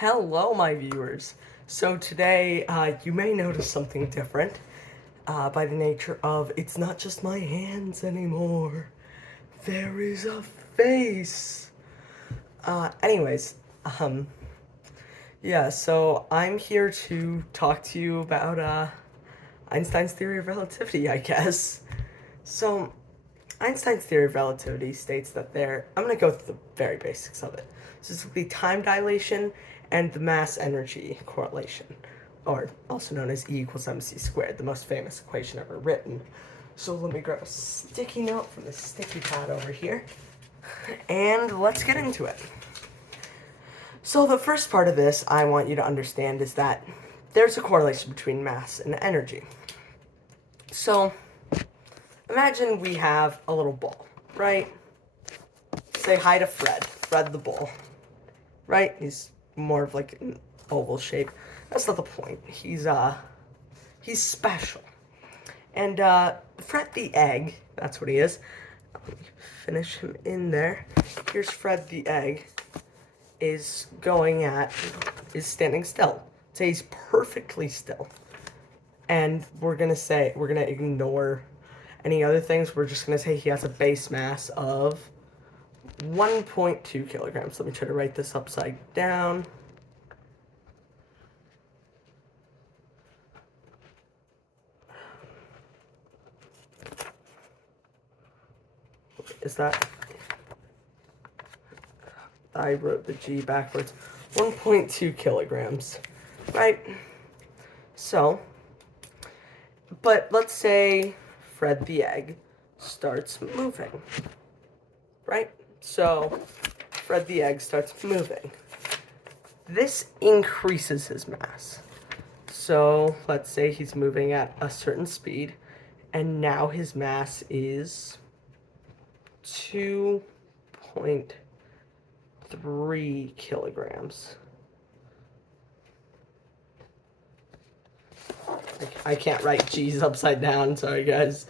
Hello, my viewers. So today, you may notice something different by the nature of it's not just my hands anymore. There is a face. Anyways, yeah, so I'm here to talk to you about Einstein's theory of relativity, I guess. So, Einstein's theory of relativity states that I'm going to go through the very basics of it. Specifically, time dilation and the mass energy correlation, or also known as E equals mc squared, the most famous equation ever written. So let me grab a sticky note from the sticky pad over here, and let's get into it. So the first part of this I want you to understand is that there's a correlation between mass and energy. So imagine we have a little ball, right? Say hi to Fred. Fred the ball, right? He's more of like an oval shape. That's not the point. He's special. And Fred the egg, that's what he is. Let me finish him in there. Here's Fred the egg is standing still. Say he's perfectly still. And we're gonna ignore any other things. We're just gonna say he has a base mass of 1.2 kilograms. Let me try to write this upside down. Is that? I wrote the G backwards. 1.2 kilograms, right? So, but let's say Fred the egg starts moving, right? So, Fred the egg starts moving. This increases his mass. So, let's say he's moving at a certain speed, and now his mass is 2.3 kilograms. I can't write G's upside down, sorry guys.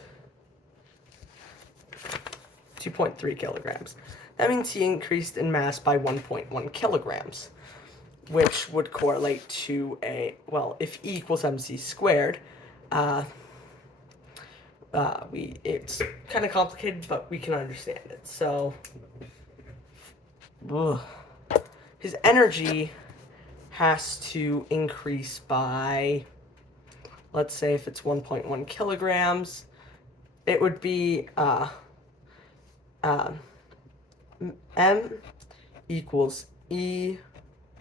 2.3 kilograms. That means he increased in mass by 1.1 kilograms, which would correlate to if E equals mc squared, it's kind of complicated, but we can understand it. So, his energy has to increase by, let's say if it's 1.1 kilograms, it would be M equals E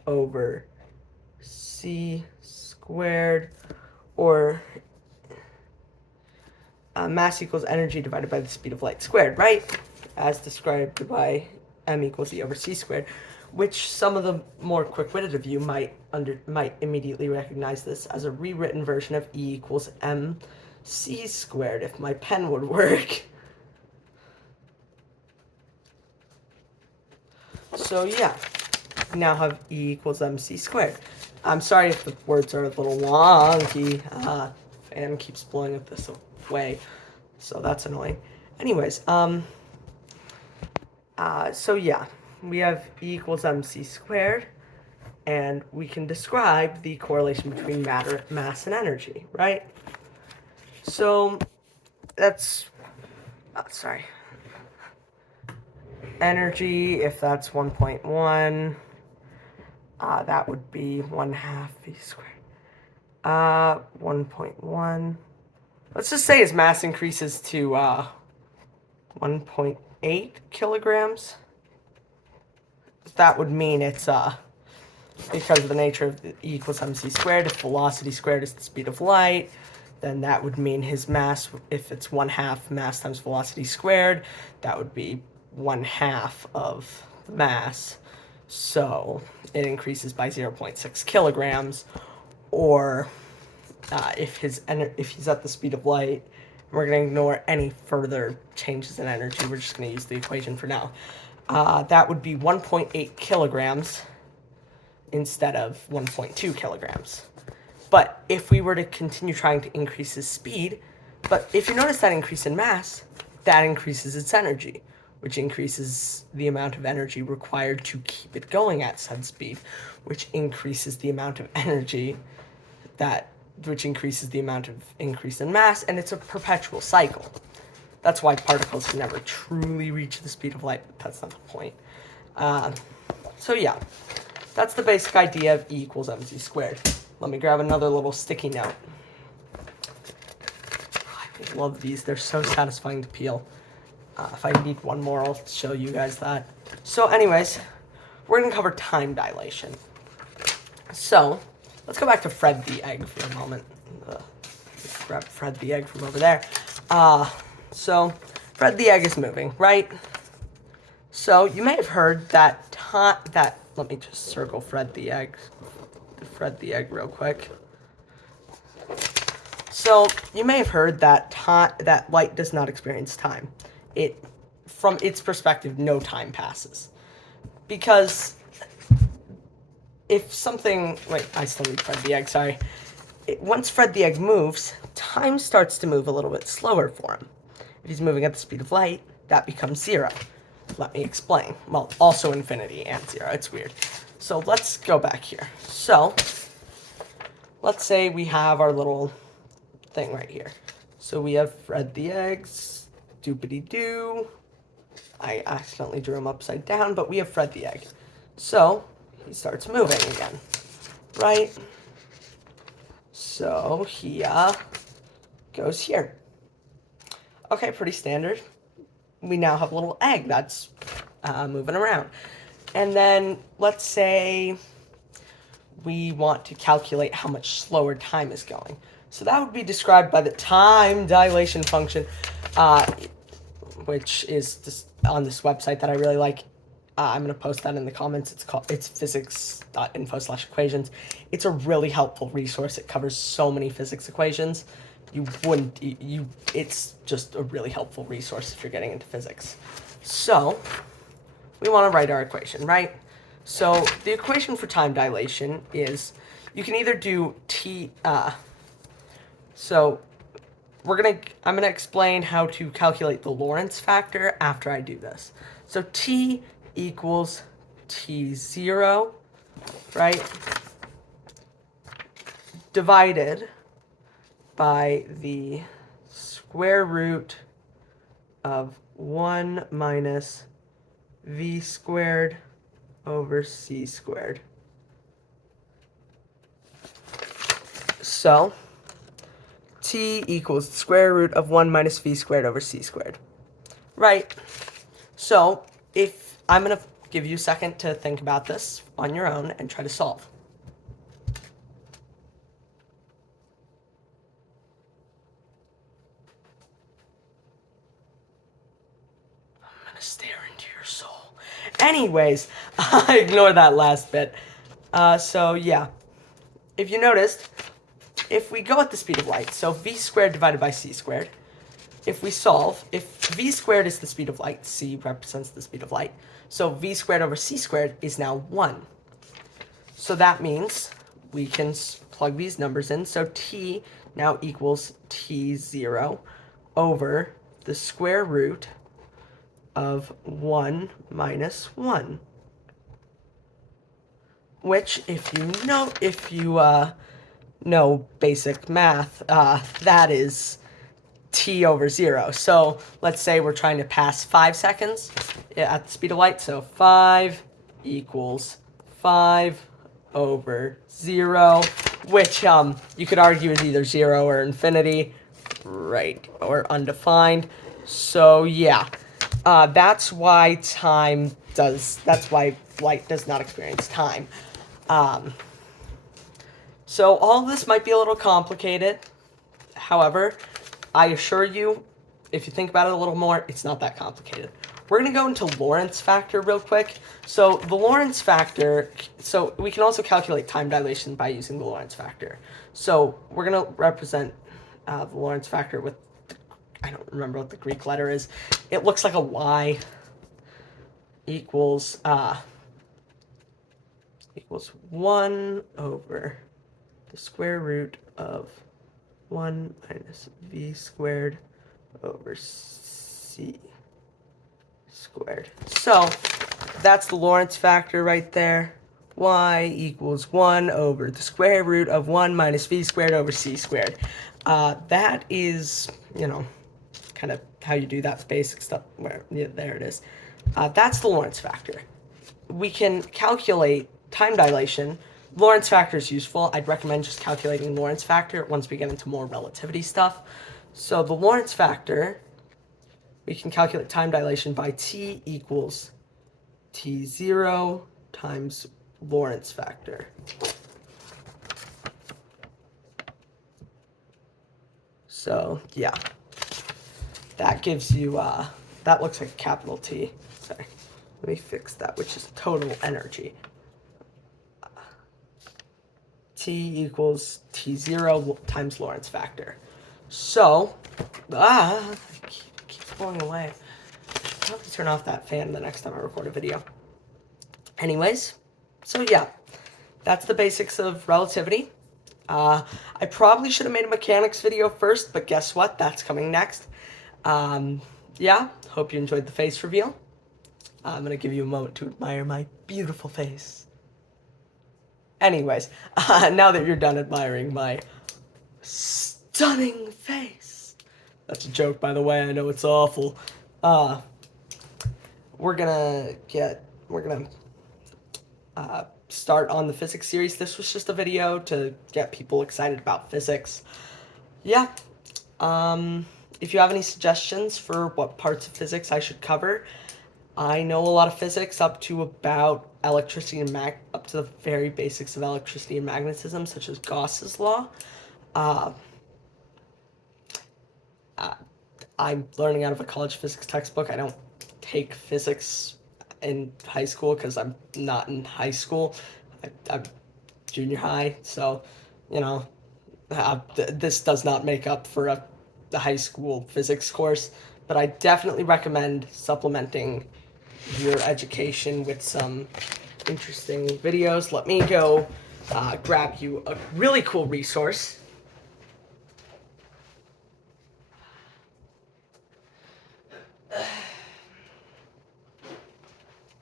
over C squared, or mass equals energy divided by the speed of light squared, right? As described by M equals E over C squared, which some of the more quick-witted of you might immediately recognize this as a rewritten version of E equals MC squared, if my pen would work. So yeah, we now have E equals MC squared. I'm sorry if the words are a little wonky. Fan keeps blowing it this way, so that's annoying. Anyways, so yeah, we have E equals MC squared, and we can describe the correlation between matter, mass, and energy, right? So that's, energy, if that's 1.1, that would be 1/2 V squared. 1.1. Let's just say his mass increases to 1.8 kilograms. That would mean it's because of the nature of the E equals mc squared, if velocity squared is the speed of light, then that would mean his mass, if it's 1/2 mass times velocity squared, that would be 1/2 of the mass. So it increases by 0.6 kilograms, or if he's at the speed of light, we're going to ignore any further changes in energy. We're just going to use the equation for now. That would be 1.8 kilograms instead of 1.2 kilograms. But if we were to continue trying to increase his speed, but if you notice that increase in mass, that increases its energy, which increases the amount of energy required to keep it going at said speed, which increases the amount of energy which increases the amount of increase in mass, and it's a perpetual cycle. That's why particles can never truly reach the speed of light, but that's not the point. So yeah, that's the basic idea of E equals mc squared. Let me grab another little sticky note. I love these, they're so satisfying to peel. If I need one more, I'll show you guys that. So anyways, we're going to cover time dilation. So, let's go back to Fred the egg for a moment. Grab Fred the egg from over there. So, Fred the egg is moving, right? So, you may have heard that let me just circle Fred the egg real quick. So, you may have heard that that light does not experience time. From its perspective, no time passes. Because if something, wait, I still need Fred the egg, sorry. Once Fred the egg moves, time starts to move a little bit slower for him. If he's moving at the speed of light, that becomes 0. Let me explain. Well, also infinity and 0, it's weird. So let's go back here. So, let's say we have our little thing right here. So we have Fred the eggs, doopity-doo. I accidentally drew him upside down, but we have Fred the egg. So, he starts moving again, right? So, he goes here. Okay, pretty standard. We now have a little egg that's moving around. And then, let's say we want to calculate how much slower time is going. So that would be described by the time dilation function, which is just on this website that I really like. I'm going to post that in the comments. It's physics.info/equations. It's a really helpful resource. It covers so many physics equations. It's just a really helpful resource if you're getting into physics. So, we want to write our equation, right? So, the equation for time dilation is, you can either do I'm gonna explain how to calculate the Lorentz factor after I do this. So T equals T0, right? Divided by the square root of 1 minus v squared over c squared. So, T equals the square root of 1 minus v squared over c squared. Right. So, I'm going to give you a second to think about this on your own and try to solve. I'm going to stare into your soul. Anyways, ignore that last bit. So, yeah. If you noticed, if we go at the speed of light, so v squared divided by c squared, if we solve, if v squared is the speed of light, c represents the speed of light, so v squared over c squared is now 1. So that means we can plug these numbers in. So t now equals t0 over the square root of 1 minus 1. Which, if you know basic math, that is t over 0. So let's say we're trying to pass 5 seconds at the speed of light. So 5 equals 5 over 0, which you could argue is either 0 or infinity, right, or undefined. So yeah, that's why light does not experience time. So all of this might be a little complicated. However, I assure you, if you think about it a little more, it's not that complicated. We're going to go into Lorentz factor real quick. So the Lorentz factor, so we can also calculate time dilation by using the Lorentz factor. So we're going to represent the Lorentz factor with, I don't remember what the Greek letter is. It looks like a Y equals 1 over the square root of 1 minus v squared over c squared. So that's the Lorentz factor right there. Y equals 1 over the square root of 1 minus v squared over c squared. That is, kind of how you do that basic stuff. There it is. That's the Lorentz factor. We can calculate time dilation. Lorentz factor is useful. I'd recommend just calculating Lorentz factor once we get into more relativity stuff. So the Lorentz factor, we can calculate time dilation by t equals t0 times Lorentz factor. So yeah, that gives you, that looks like a capital T. Sorry, let me fix that, which is total energy. T equals T0 times Lorentz factor. So, it keeps blowing away. I'll have to turn off that fan the next time I record a video. Anyways, so yeah, that's the basics of relativity. I probably should have made a mechanics video first, but guess what? That's coming next. Yeah, hope you enjoyed the face reveal. I'm going to give you a moment to admire my beautiful face. Anyways, now that you're done admiring my stunning face. That's a joke, by the way. I know it's awful. We're gonna start on the physics series. This was just a video to get people excited about physics. Yeah. If you have any suggestions for what parts of physics I should cover, I know a lot of physics up to about electricity and up to the very basics of electricity and magnetism, such as Gauss's law. I'm learning out of a college physics textbook. I don't take physics in high school because I'm not in high school. I'm junior high, so, this does not make up for the high school physics course, but I definitely recommend supplementing your education with some interesting videos. Let me go grab you a really cool resource.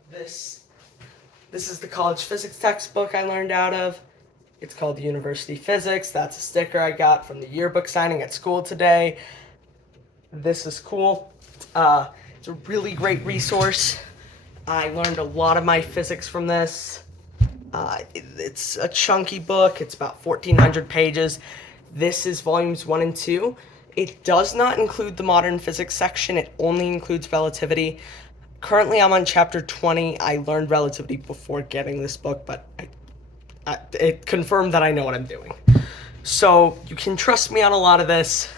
This is the college physics textbook I learned out of. It's called University Physics. That's a sticker I got from the yearbook signing at school today. This is cool. It's a really great resource. I learned a lot of my physics from this. It's a chunky book. It's about 1,400 pages. This is volumes 1 and 2. It does not include the modern physics section. It only includes relativity. Currently, I'm on chapter 20. I learned relativity before getting this book, but it confirmed that I know what I'm doing. So you can trust me on a lot of this,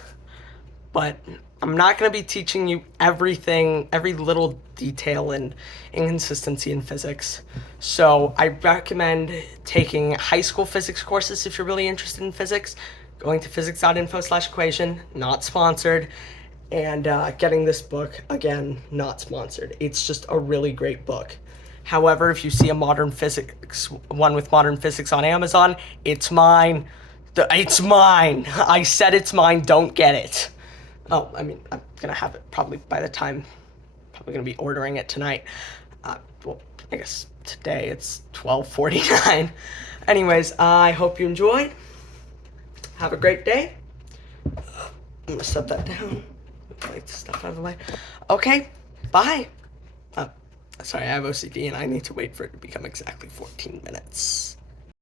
but I'm not going to be teaching you everything, every little detail and inconsistency in physics. So I recommend taking high school physics courses if you're really interested in physics, going to physics.info/equation, not sponsored, and getting this book, again, not sponsored. It's just a really great book. However, if you see a modern physics, one with modern physics on Amazon, it's mine. It's mine. I said it's mine. Don't get it. Oh, I mean, I'm going to have it probably by the time, probably going to be ordering it tonight. Well, I guess today it's 12:49. Anyways, I hope you enjoyed. Have a great day. I'm going to set that down. Like the stuff out of the way. Okay, bye. Sorry, I have OCD and I need to wait for it to become exactly 14 minutes.